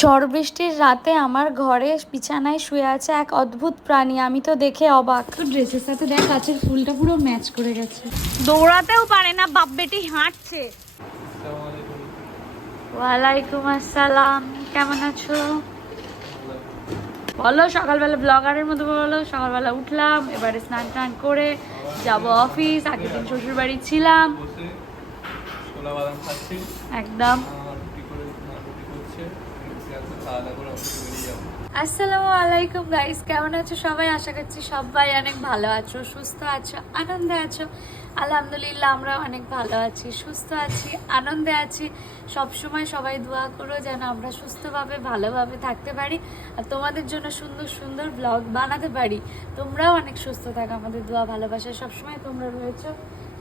ঝড় বৃষ্টির রাতে আমার ঘরে বিছানায় শুয়ে আছে এক অদ্ভুত প্রাণী। আমি তো দেখে অবাক। তো ড্রেসের সাথে দেখ কাছের ফুলটা পুরো ম্যাচ করে গেছে। দৌড়াতেও পারে না বাপ বেটি হাঁটছে। ওয়ালাইকুম আসসালাম কেমন আছো? বলো সকালবেলা ব্লগারের মতো বলো সকালবেলা উঠলাম এবারে স্নান টান করে যাব অফিস আগের দিন শ্বশুর বাড়ি ছিলাম একদম আর রুটি করে আর রুটি করছে ঠিক আছে আসসালামু আলাইকুম গাইস কেমন আছো সবাই? আশা করছি সবাই অনেক ভালো আছো, সুস্থ আছো, আনন্দে আছো। আলহামদুলিল্লাহ, আমরা অনেক ভালো আছি, সুস্থ আছি, আনন্দে আছি। সব সময় সবাই দোয়া করো যেন আমরা সুস্থভাবে, ভালোভাবে থাকতে পারি আর তোমাদের জন্য সুন্দর সুন্দর ব্লগ বানাতে পারি। তোমরাও অনেক সুস্থ থাকো, আমাদের দোয়া ভালোবাসায় সবসময় তোমরা রয়েছো।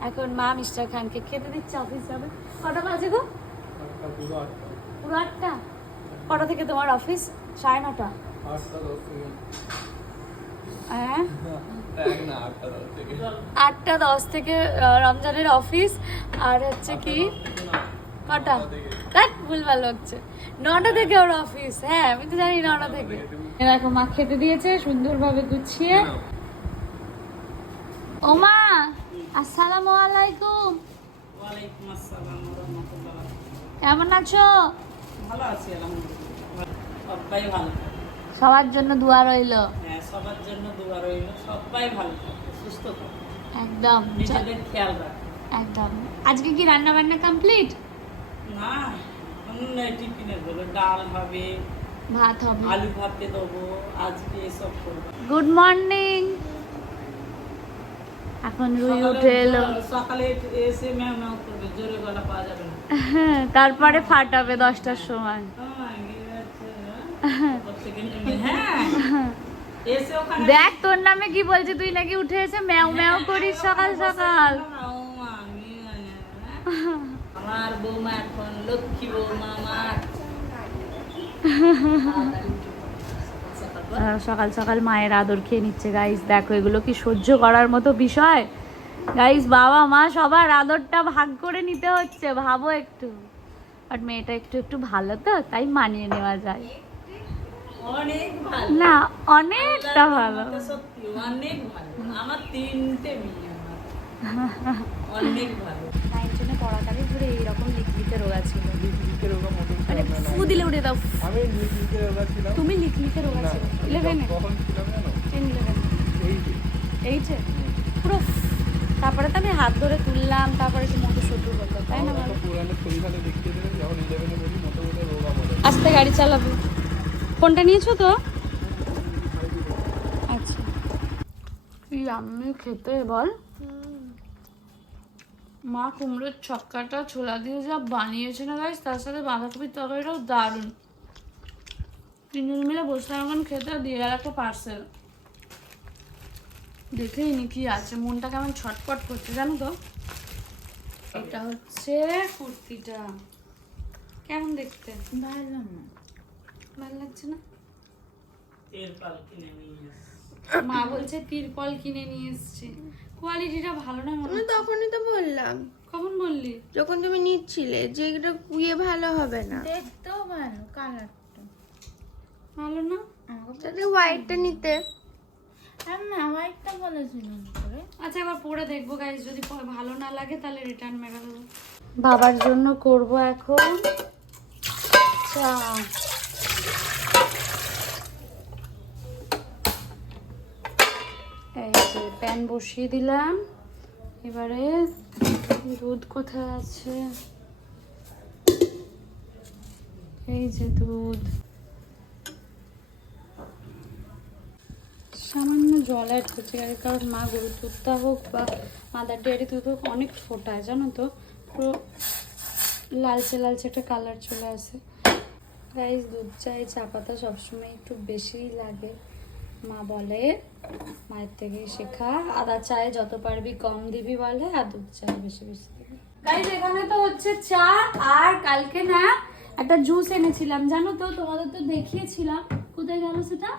এখন মা মিস্টার খানকে খেতে দিচ্ছে অফিস যাবে। কটা বাজে গো? পুরো আটটা? কটা থেকে তোমার অফিস সাড়ে নটা? আটটা দশ থেকে। হ্যাঁ? আটটা দশ থেকে। আহ, রমজানের অফিস আর হচ্ছে কি? কটা? দেখ ভুলভাল হচ্ছে নটা থেকে ওর অফিস হ্যাঁ আমি তো জানি নটা থেকে। দেখো মা খেতে দিয়েছে সুন্দরভাবে গুছিয়ে। ওমা আসসালামু আলাইকুম। ওয়ালাইকুম আসসালাম কেমন আছো? ভালো আছি আলহামদুলিল্লাহ। সবাই ভালো। সবার জন্য দোয়া রইল। হ্যাঁ সবার জন্য দোয়া রইল সবাই ভালো সুস্থ একদম নিজেদের খেয়াল রাখে। একদম। আজকে কি রান্না বান্না কমপ্লিট না অন্য টিফিনে বলো ডাল হবে ভাত হবে। আলু ভাতে দেবো আজকে এসব করব। গুড মর্নিং এখন রুই উঠে এলো। সকালে এসে ম্যাও করবে জোরে গলা পাওয়া যাবে না। হ্যাঁ, তারপরে ফাটাবে দশটার সময়। দেখ তোর নামে কি বলছে? তুই নাকি উঠে এসে ম্যাও ম্যাও করিস সকাল সকাল। আমার বৌমা এখন লক্ষ্মী বৌমা আমার সকাল সকাল মায়ের আদর খেয়ে নিচ্ছে গাইস দেখো এগুলো কি সহ্য করার মতো বিষয়? গাইস বাবা মা সবার আদরটা ভাগ করে নিতে হচ্ছে। ভাবো একটু। বাট মেয়েটা একটু একটু ভালো তো তাই মানিয়ে নেওয়া যায়। অনেক ভালো। না অনেকটা ভালো। সত্যি অনেক ভালো। আমার তিনটে মেয়ে অনেক ভালো। পড়াকালে এইরকম লিকলিকে রোগা ছিল। লিখলিখের ওরকম মতো মানে ফু দিলে উঠে দাও। আমি ছিলাম। তুমি লিকলিকে রোগা কখন ছিলাম। জানো? পুরো তারপরে তো আমি হাত ধরে তুললাম তারপরে সে মতো শুরু করল তাই না পুরানো ছবি দেখিয়ে যখন রোগা বলে আস্তে গাড়ি চালাবো। ফোনটা নিয়েছো তো? আচ্ছা। খেতে বল। মা কুমড়োর ছক্কাটা ছোলা দিয়ে যা বানিয়েছে না গাইস তার সাথে বাঁধাকপির তরকারিটাও দারুণ। তিনজন মিলে বসে এখন খেতে দিয়ে গেল একটা পার্সেল দেখেই নি কি আছে মনটা কেমন ছটপট করছে জানো তো? এটা হচ্ছে কুর্তিটা। কেমন দেখতে? ভালো না। ভালো লাগছে না। মা বলছে তিরপল কিনে নিয়ে এসেছি। কোয়ালিটিটা ভালো না মনে তখনই তো বললাম। কখন বললি? যখন তুমি নিচ্ছিলে যে এটা কুয়ে ভালো হবে না। দেখতেও ভালো কালারটা। ভালো না? তাহলে হোয়াইটটা নিতে। আর না হোয়াইটটা বলেছিল আচ্ছা এবার পরে দেখব গাইজ যদি ভালো না লাগে তাহলে রিটার্ন দেবো। বাবার জন্য করব এখন। চা এই যে প্যান বসিয়ে দিলাম। এবারে দুধ কোথায় আছে? এই যে দুধ। সামান্য জল অ্যাড করছি, কারণ মা গরুর দুধটা হোক বা মাদার ডেয়ারি দুধ হোক, অনেক ফোটায় জানো তো? পুরো লালচে লালচে একটা কালার চলে আসে। গাইস দুধ চাই চা পাতা সবসময় একটু বেশিই লাগে। মা বলে, মায়ের থেকে শেখা। আদা চায়ে যত পারবি কম দিবি বলে, আর দুধ চায়ে বেশি বেশি দিবি। গাইস এখানে তো হচ্ছে চা আর কালকে না একটা জুস এনেছিলাম। জানো তো, তোমাদের তো দেখিয়েছিলাম। কোথায় গেল সেটা?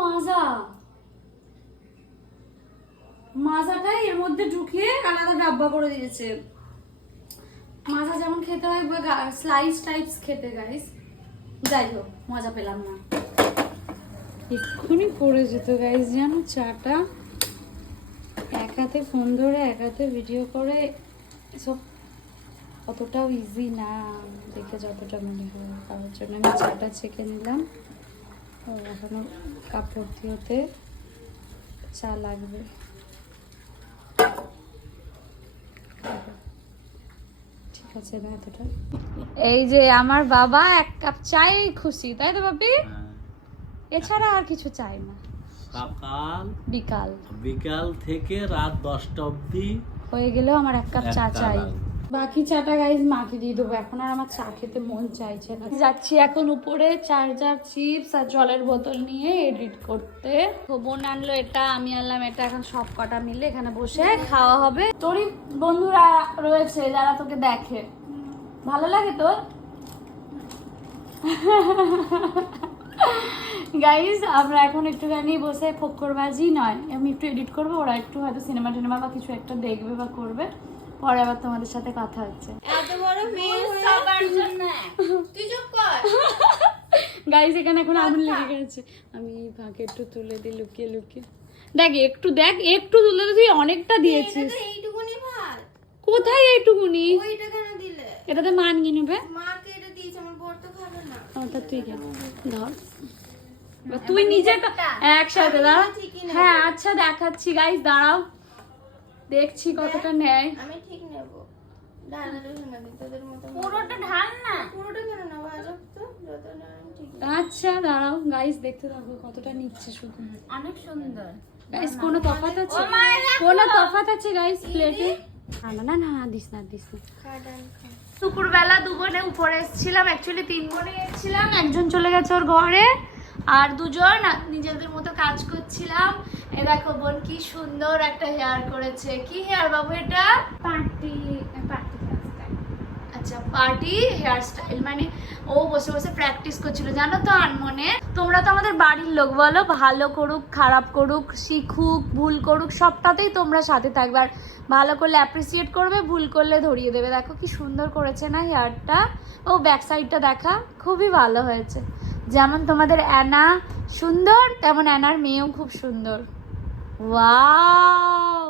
মাজা। মাজাটাই এর মধ্যে ঢুকিয়ে আলাদা ডাব্বা করে দিয়েছে। মাথা যেমন খেতে হয় স্লাইস টাইপস খেতে গাইস যাই হোক, মজা পেলাম না। এক্ষুনি পড়ে যেত গাইস জানো? চাটা এক হাতে ফোন ধরে, এক হাতে ভিডিও করে। সব অতটাও ইজি না, দেখে যতটা মনে হয় তার জন্য আমি চাটা ছেঁকে নিলাম। ও, এখনও কাপ হতে চা লাগবে। এতটা। এই যে আমার বাবা এক কাপ চাই খুশি তাই তো বাপি এছাড়া আর কিছু চাই না। সকাল বিকাল। বিকাল থেকে রাত দশটা অব্দি হয়ে গেলেও আমার এক কাপ চা চাই। বাকি চাটা গাইজ মাকে দিয়ে দেবো। এখন আর আমার চা খেতে মন চাইছে না। যাচ্ছি এখন উপরে চার্জার, চিপস আর জলের বোতল নিয়ে এডিট করতে। তো বোন আনলো এটা, আমি আনলাম এটা। এখন সব কটা মিলে এখানে বসে খাওয়া হবে। তোরই বন্ধুরা রয়েছে, যারা তোকে দেখে। ভালো লাগে তোর? গাইজ আমরা এখন একটুখানি বসে ফক্করবাজি নয়। আমি একটু এডিট করব, ওরা একটু হয়তো সিনেমা টিনেমা বা কিছু একটা দেখবে বা করবে। পরে আবার তোমাদের সাথে কথা হচ্ছে। এত বড় সবার জন্য তুই চুপ কর। গাইজ এখানে এখন আগুন লেগে গেছে। আমি ফাঁকে একটু তুলে দিই লুকিয়ে লুকিয়ে। দেখ একটু দেখ একটু তুলে তুই অনেকটা দিয়েছিস। এইটুকুনি ভাত কোথায় এইটুকুনি? ওইটা কেন দিলে? এটাতে মান নিয়ে নেবে। মাকে এটা দিয়েছে আমার বর তো খাবে না। ওটা তুই কেন ধর। তুই নিজে একসাথে দাঁড়া। হ্যাঁ আচ্ছা দেখাচ্ছি। গাইস দাঁড়াও। দেখছি কতটা নেয়। আমি ঠিক নেব। আচ্ছা দাঁড়াও গাইস দেখতে থাকো কতটা নিচ্ছে শুধু। অনেক সুন্দর। গাইস কোনো তফাৎ আছে? কোনো তফাৎ আছে গাইস প্লেটে না না না দিস না দিস না। দুপুরবেলা দু বোনে উপরে এসেছিলাম অ্যাকচুয়ালি তিন বোনে এসেছিলাম একজন চলে গেছে ওর ঘরে আর দুজন আর নিজেদের মতো কাজ করছিলাম। এ দেখো বোন কি সুন্দর একটা হেয়ার করেছে। কি হেয়ার বাবু এটা? পার্টি পার্টি আচ্ছা পার্টি হেয়ার স্টাইল মানে ও বসে বসে প্র্যাকটিস করছিল জানো তো আনমনে? তোমরা তো আমাদের বাড়ির লোক বলো। ভালো করুক খারাপ করুক শিখুক ভুল করুক সবটাতেই তোমরা সাথে থাকবে। আর ভালো করলে অ্যাপ্রিসিয়েট করবে ভুল করলে ধরিয়ে দেবে। দেখো কি সুন্দর করেছে না হেয়ারটা ও ব্যাক সাইডটা দেখা খুবই ভালো হয়েছে। যেমন তোমাদের অ্যানা সুন্দর তেমন অ্যানার মেয়েও খুব সুন্দর। ওয়াও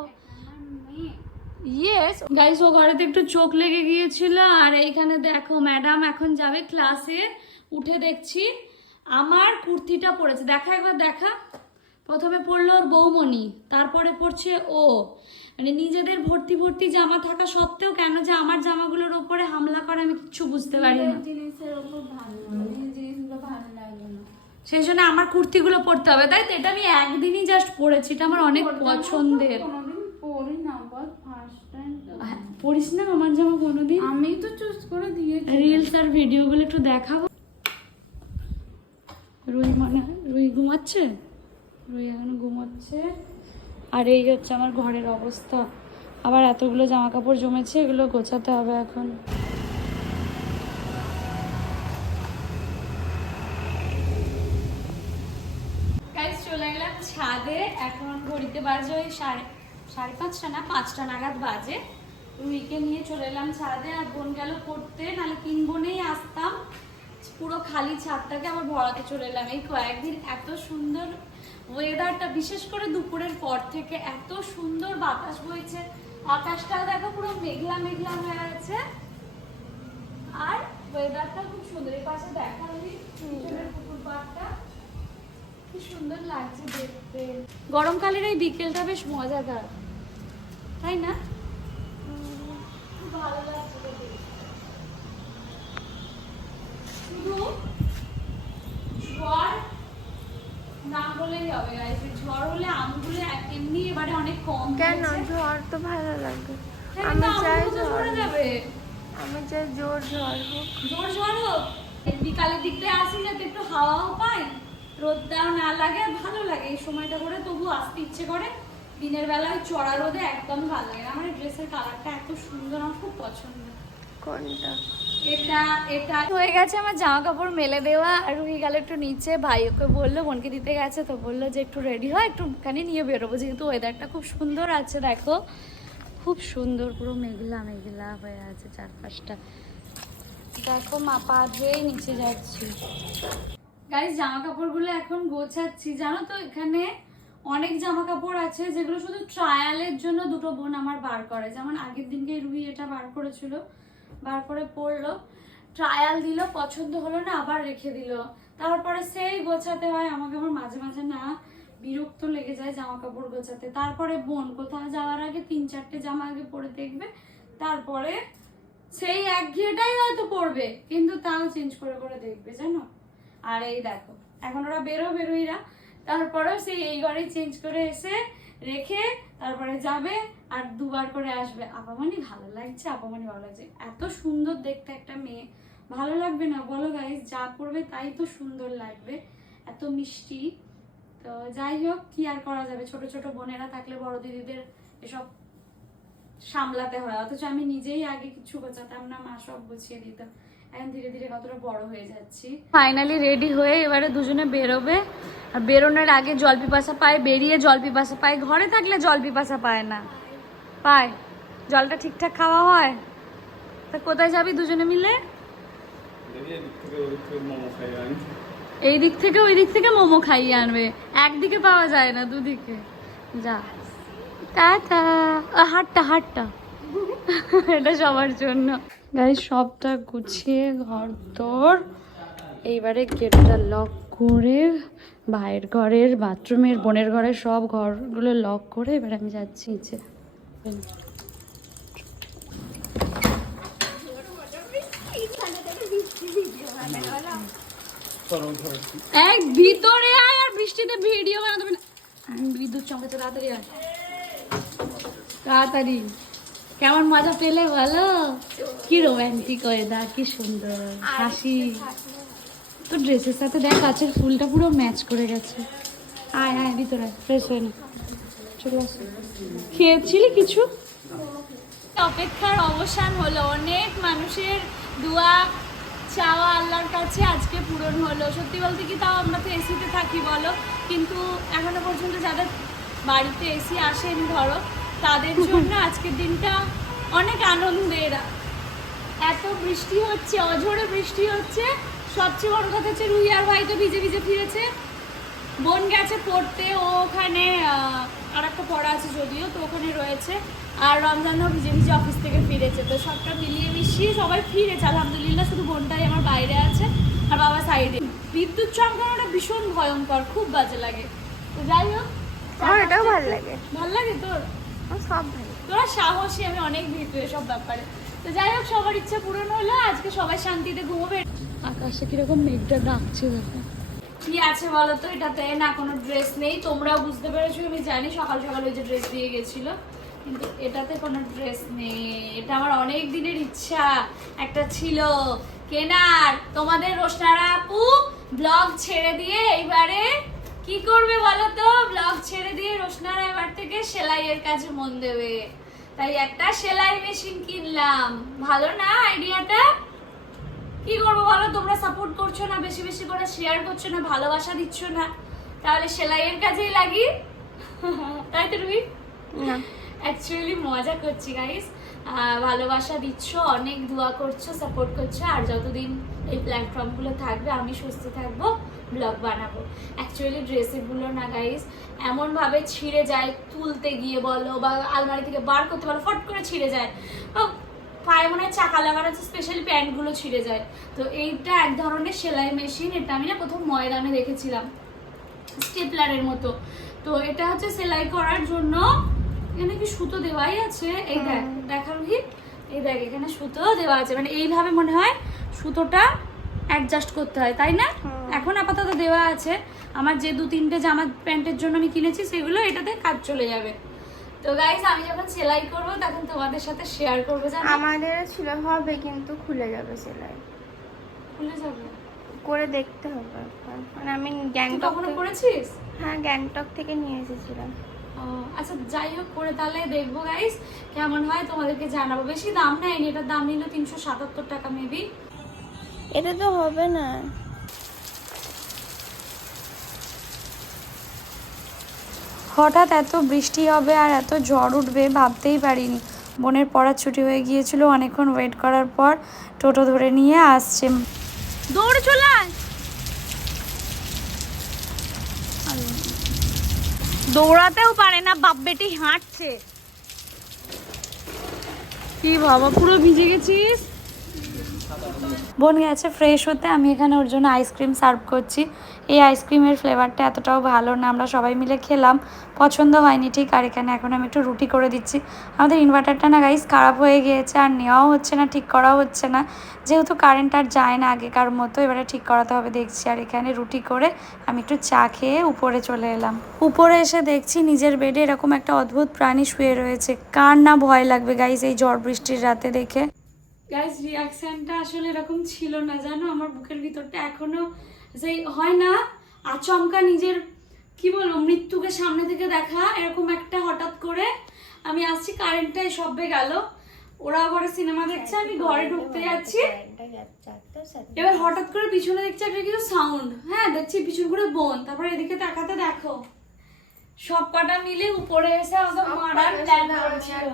ইয়েস গাইস ও ঘরেতে একটু চোখ লেগে গিয়েছিল আর এইখানে দেখো ম্যাডাম এখন যাবে ক্লাসে উঠে দেখছি আমার কুর্তিটা পড়েছে। দেখা একবার দেখা। প্রথমে পড়ল ওর বৌমণি তারপরে পড়ছে ও। মানে নিজেদের ভর্তি ভর্তি জামা থাকা সত্ত্বেও কেন যে আমার জামাগুলোর ওপরে হামলা করে আমি কিচ্ছু বুঝতে পারি না জিনিসের উপর ভালো এই জিনিসগুলো ভালো লাগে না সেই জন্য আমার কুর্তিগুলো পরতে হবে। তাই তো এটা আমি একদিনই জাস্ট পরেছি এটা আমার অনেক পছন্দের। পরি না বল ফার্স্ট টাইম হ্যাঁ, পরিস না আমার জামা কোনোদিন। আমি তো চুজ করে দিয়েছি। রিলস আর ভিডিওগুলো একটু দেখাবো। রুই মনে রুই ঘুমাচ্ছে? রুই এখন ঘুমাচ্ছে। আর এই হচ্ছে আমার ঘরের অবস্থা। আবার এতগুলো জামা কাপড় জমেছে এগুলো গোছাতে হবে এখন গাইস চলে গেলাম ছাদে এখন ঘড়িতে বাজে ওই সাড়ে সাড়ে পাঁচটা না, পাঁচটা নাগাদ বাজে। রুইকে নিয়ে চলে এলাম ছাদে, আর বোন গেল পড়তে, নাহলে তিন বোনেই আসতাম। পুরো খালি ছাদটাকে আবার ভরাতে চলে এলাম। এই কয়েকদিন এত সুন্দর ওয়েদারটা বিশেষ করে দুপুরের পর থেকে এত সুন্দর বাতাস বইছে। আকাশটাও দেখো পুরো মেঘলা মেঘলা হয়ে আছে। আর ওয়েদারটা খুব সুন্দর। এই পাশে দেখা পুকুর পাড়টা। কি সুন্দর লাগছে দেখতে। গরমকালের এই বিকেলটা বেশ মজাদার তাই না? ভালো লাগছে দেখতে। শুধু ঝড় না হলেই হবে। এই ঝড় হলে আমগুলো এমনি এবারে অনেক কম কেন। ঝড় তো ভালো লাগে আমি চাই ঝড় যাবে? আমি চাই জোর ঝড় হোক। জোর ঝড় হোক। বিকালের দিকটা আসি যাতে একটু হাওয়াও পাই। রোদটাও না লাগে ভালো লাগে। এই সময়টা করে তবু আসতে ইচ্ছে করে। দিনের বেলায় চড়া রোদে একদম ভালো লাগে আমার ড্রেসের কালারটা এত সুন্দর আমার খুব পছন্দ। কোনটা? এটা এটা হয়ে গেছে আমার জামা কাপড় মেলে দেওয়া। আর রুহি গেল একটু নিচে। ভাই ওকে বলল বোনকে দিতে গেছে। তো বলল যে একটু রেডি হয় একটুখানি নিয়ে বেরোবো। যেহেতু ওয়েদারটা খুব সুন্দর আছে দেখো। খুব সুন্দর পুরো মেঘলা মেঘলা হয়ে আছে চারপাশটা। দেখো মা পা ধুয়েই নিচে যাচ্ছি। গাইজ জামা কাপড়গুলো এখন গোছাচ্ছি। জানো তো, এখানে অনেক জামা কাপড় আছে, যেগুলো শুধু ট্রায়ালের জন্য দুটো বোন আমার বার করে। যেমন আগের দিনকে রুই এটা বার করেছিল, বার করে পরলো। ট্রায়াল দিল, পছন্দ হলো না, আবার রেখে দিল। তারপরে সেই গোছাতে হয়, আমাকে আমার মাঝে মাঝে না বিরক্ত লেগে যায় জামা কাপড় গোছাতে। তারপরে বোন, কোথাও যাওয়ার আগে তিন চারটে জামা আগে পরে দেখবে, তারপরে সেই এক একঘেয়েটাই হয়তো পড়বে কিন্তু তাও চেঞ্জ করে করে দেখবে, জানো? আর এই দেখো, এখন ওরা বেরো, বেরোইরা। তারপরেও সেই এই ঘরেই চেঞ্জ করে এসে রেখে তারপরে যাবে আর দুবার করে আসবে। আপামানি ভালো লাগছে, আপামানি ভালো লাগছে। এত সুন্দর দেখতে একটা মেয়ে। ভালো লাগবে না? বলো গাইস যা করবে তাই তো সুন্দর লাগবে। এত মিষ্টি। তো যাই হোক, কি আর করা যাবে? ছোট ছোট বোনেরা থাকলে বড় দিদিদের এসব সামলাতে হয়। অথচ আমি নিজেই আগে কিছু গোছাতাম না, মা সব গুছিয়ে দিত। ফাইনালি রেডি হয়ে এবারে দুজনে বেরোবে। আর বেরোনোর আগে জল পিপাসা পায় বেরিয়ে জল পিপাসা পায় ঘরে থাকলে জল পিপাসা পায় না। পায়। জলটা ঠিকঠাক খাওয়া হয়? তা কোথায় যাবি দুজনে মিলে? এই দিক থেকে ওই দিক থেকে মোমো খাইয়ে আনবে। একদিকে পাওয়া যায় না দুদিকে। যা। আ, হাটটা হাটটা। এটা সবার জন্য। গাই সবটা গুছিয়ে ঘর তোর এইবারে গেটটা লক করে ভাইয়ের ঘরের, বাথরুমের, বোনের ঘরের সব ঘরগুলো লক করে এবার আমি যাচ্ছি নিচে। এক, ভিতরে আয় আর বৃষ্টিতে ভিডিও বানাতে আমি বিদ্যুৎ চমকাতে তাড়াতাড়ি আয়। তাড়াতাড়ি। কেমন মজা পেলে বলো? কি রোম্যান্টিক ওয়েদার কি সুন্দর, হাসি। তো ড্রেসের সাথে দেখ, গাছের ফুলটা পুরো ম্যাচ করে গেছে। আয় আয়, ভিতরে ফ্রেশ হয়ে নে। চলে খেয়েছিলি কিছু? অপেক্ষার অবসান হলো। অনেক মানুষের দোয়া, চাওয়া আল্লাহর কাছে আজকে পূরণ হলো। সত্যি বলতে কি তাও আমরা তো এসিতে থাকি বলো। কিন্তু এখনও পর্যন্ত যাদের বাড়িতে এসি আসেনি ধরো তাদের জন্য আজকের দিনটা অনেক আনন্দের। এত বৃষ্টি হচ্ছে অঝোরে বৃষ্টি হচ্ছে। সবচেয়ে বড় কথা হচ্ছে রুই আর ভাই তো ভিজে ভিজে ফিরেছে। বোন গেছে পড়তে ও ওখানে আর একটা পড়া আছে যদিও তো ওখানে রয়েছে। আর রমজানও ভিজে ভিজে অফিস থেকে ফিরেছে। তো সবটা মিলিয়ে মিশিয়ে সবাই ফিরেছে আলহামদুলিল্লাহ। শুধু বোনটাই আমার বাইরে আছে আর বাবা সাইডে। বিদ্যুৎ চমকানোটা ভীষণ ভয়ঙ্কর খুব বাজে লাগে। তো যাই হোক এটাও ভালো লাগে। ভালো লাগে তোর? সব ভালো। তোরা সাহসী আমি অনেক ভীতু এসব ব্যাপারে। তো যাই হোক সবার ইচ্ছা পূরণ হলো আজকে সবাই শান্তিতে ঘুমোবে। আকাশে কীরকম মেঘটা ডাকছে দেখো। কি আছে বলো তো? এটাতে না কোনো ড্রেস নেই। তোমরাও বুঝতে পেরেছ আমি জানি সকাল সকাল ওই যে ড্রেস দিয়ে গেছিল। কিন্তু এটাতে কোনো ড্রেস নেই। এটা আমার অনেক দিনের ইচ্ছা। একটা ছিল কেনার। তোমাদের রোশনারা আপু ব্লগ ছেড়ে দিয়ে এইবারে কি করবে বলো তো? ব্লগ ছেড়ে দিয়ে রোশনারা এবার থেকে সেলাইয়ের কাজে মন দেবে। তাই একটা সেলাই মেশিন কিনলাম। ভালো না আইডিয়াটা? কি করব বলো? তোমরা সাপোর্ট করছ না বেশি বেশি করে শেয়ার করছ না ভালোবাসা দিচ্ছ না। তাহলে সেলাইয়ের কাজেই লাগি। তাই তো না। অ্যাকচুয়ালি মজা করছি গাইস ভালোবাসা দিচ্ছ, অনেক দোয়া করছ সাপোর্ট করছ, আর যতদিন এই প্ল্যাটফর্মগুলো থাকবে, আমি সুস্থ থাকব ব্লগ বানাবো। অ্যাকচুয়ালি ড্রেসগুলো না গাইস এমনভাবে ছিঁড়ে যায়, তুলতে গিয়ে বলো, বা আলমারি থেকে বার করতে বলো, ফট করে ছিঁড়ে যায়। পায়ে মনে হয় চাকা লাগানো আছে স্পেশালি প্যান্টগুলো ছিঁড়ে যায়। তো এইটা এক ধরনের সেলাই মেশিন এটা আমি না প্রথম ময়দানে দেখেছিলাম। স্টেপলারের মতো। তো এটা হচ্ছে সেলাই করার জন্য এখানে কি সুতো দেওয়াই আছে? এই দেখ দেখা রুহি এই দেখ এখানে সুতো দেওয়া আছে। মানে এইভাবে মনে হয় সুতোটা অ্যাডজাস্ট করতে হয় তাই না? এখন আপাতত দেওয়া আছে। আমার যে দু তিনটে জামা প্যান্টের জন্য আমি কিনেছি সেগুলো এটাতে কাজ চলে যাবে। তো গাইস আমি যখন সেলাই করব তখন তোমাদের সাথে শেয়ার করব জানো? আমাদের ছিল হবে কিন্তু খুলে যাবে সেলাই। খুলে যাবে? করে দেখতে হবে। মানে আমি গ্যাংটক কখনো করেছিস? হ্যাঁ গ্যাংটক থেকে নিয়ে এসেছিলাম। আচ্ছা যাই হোক করে তাহলে দেখব গাইস কেমন হয় তোমাদেরকে জানাব। বেশি দাম নেয়নি এটার দাম নিল তিনশো সাতাত্তর টাকা মেবি এটা তো হবে না। হঠাৎ এত বৃষ্টি হবে আর এত ঝড় উঠবে ভাবতেই পারিনি। বোনের পড়ার ছুটি হয়ে গিয়েছিল অনেকক্ষণ ওয়েট করার পর টোটো ধরে নিয়ে আসছে। দৌড়ে চলে আয়। দৌড়াতেও পারে না বাপ বেটি হাঁটছে। কি বাবা পুরো ভিজে গেছিস? বোন গেছে ফ্রেশ হতে, আমি এখানে ওর জন্য আইসক্রিম সার্ভ করছি। এই আইসক্রিমের ফ্লেভারটা এতটাও ভালো না, আমরা সবাই মিলে খেলাম। পছন্দ হয়নি ঠিক, আর এখানে এখন আমি একটু রুটি করে দিচ্ছি। আমাদের ইনভার্টারটা না গাইস খারাপ হয়ে গিয়েছে, আর নেওয়াও হচ্ছে না, ঠিক করাও হচ্ছে না। যেহেতু কারেন্ট আর যায় না আগেকার মতো, এবারে ঠিক করাতে হবে, দেখছি। আর এখানে রুটি করে আমি একটু চা খেয়ে উপরে চলে এলাম। উপরে এসে দেখছি নিজের বেডে এরকম একটা অদ্ভুত প্রাণী শুয়ে রয়েছে। কার না ভয় লাগবে গাইস এই ঝড় বৃষ্টির রাতে দেখে? গাইস রিয়াকশনটা আসলে এরকম ছিল না জানো? আমার বুকের ভিতরটা এখনও সেই হয় না আচমকা নিজের কি বলব মৃত্যুকে সামনে থেকে দেখা এরকম একটা হঠাৎ করে আমি আসছি কারেন্টটাই সবে গেল। ওরা ঘরে সিনেমা দেখছে আমি ঘরে ঢুকতে যাচ্ছি। এবার হঠাৎ করে পিছনে দেখছি একটা কিছু সাউন্ড হ্যাঁ দেখছি পিছন করে বোন তারপরে এদিকে তাকাতে দেখো। সব কটা মিলে উপরে এসে আমাকে মারার প্ল্যান করেছিল।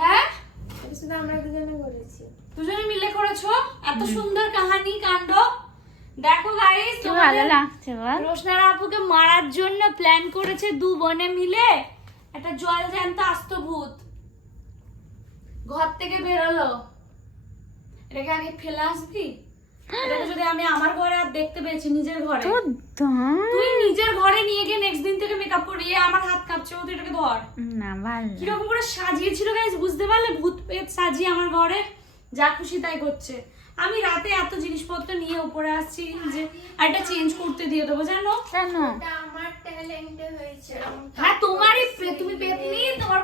হ্যাঁ? শুধু আমরা দুজনে করেছি দুজনে মিলে করেছ? এত সুন্দর কাহানি কাণ্ড। দেখো গাইস ভালো লাগছে বল। রোশনারা আপুকে মারার জন্য প্ল্যান করেছে দু বোনে মিলে একটা জল জ্যান্ত আস্ত ভূত। ঘর থেকে বেরোলো। এটাকে আগে ফেলে আসবি? এটাকে যদি আমি আমার ঘরে আর দেখতে পেয়েছি নিজের ঘরে। তুই নিজের ঘরে নিয়ে গিয়ে নেক্সট দিন থেকে মেকআপ করিয়ে আমার হাত কাঁপছে ও তুই এটাকে ধর। না ভালো। কীরকম করে সাজিয়েছিল বুঝতে পারলে? ভূত পেট সাজিয়ে আমার ঘরে যা খুশি তাই করছে। আমি রাতে এত জিনিসপত্র নিয়ে উপরে আসছি যে আর এটা চেঞ্জ করতে দিয়ে দেবো জানো? কেন? এটা আমার ট্যালেন্টে হয়েছে হ্যাঁ তোমারই তুমি পেতনি তোমার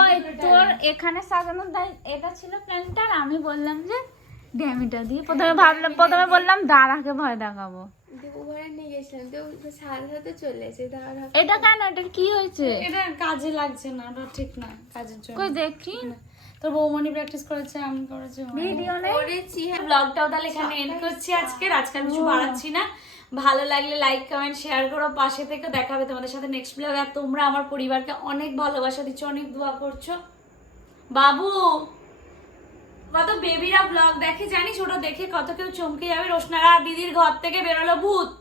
ওই তোর এখানে সাজানোর দায় এটা ছিল প্ল্যানটা আমি বললাম যে ড্যামিটা দিয়ে প্রথমে ভাবলাম প্রথমে বললাম দাদাকে ভয় দেখাবো। এটা কেন এটা কি হয়েছে? এটা কাজে লাগছে না ওটা ঠিক না কাজের জন্য। কই দেখি। তোর বৌমনি প্র্যাকটিস করেছে আমি করেছি ভিডিও করেছি হ্যাঁ। ব্লগটাও তাহলে এখানে এন্ড করছি আজকে কিছু বাড়াচ্ছি না। ভালো লাগলে লাইক কমেন্ট শেয়ার করো পাশে থেকে দেখা হবে তোমাদের সাথে নেক্সট ব্লগ আর তোমরা আমার পরিবারকে অনেক ভালোবাসা দিচ্ছ অনেক দোয়া করছ। বাবু! কত বেবিরা ব্লগ দেখে জানিস? ওটা দেখে কত কেউ চমকে যাবে। রোশনারা দিদির ঘর থেকে বেরোলো ভূত।